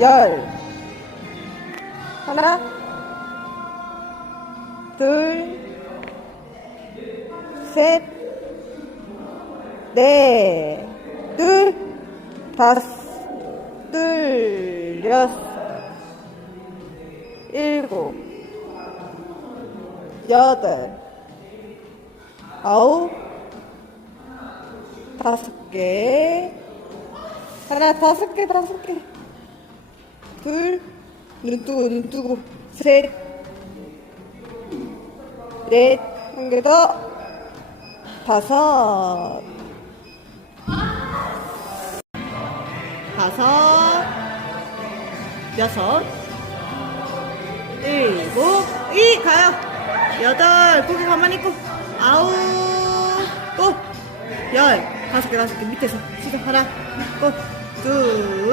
열. 하나, 둘, 셋, 넷, 둘, 다섯, 둘, 여섯, 일곱, 여덟, 아홉, 다섯 개, 하나, 다섯 개, 다섯 개, 둘, 눈 뜨고, 눈 뜨고, 셋, 넷, 한 개 더, 다섯, 다섯, 여섯, 일곱, 이 가요. 여덟, 고개 가만히 있고, 아홉, 또, 열, 다섯 개, 다섯 개 밑에서 시작 하나, 또, 둘,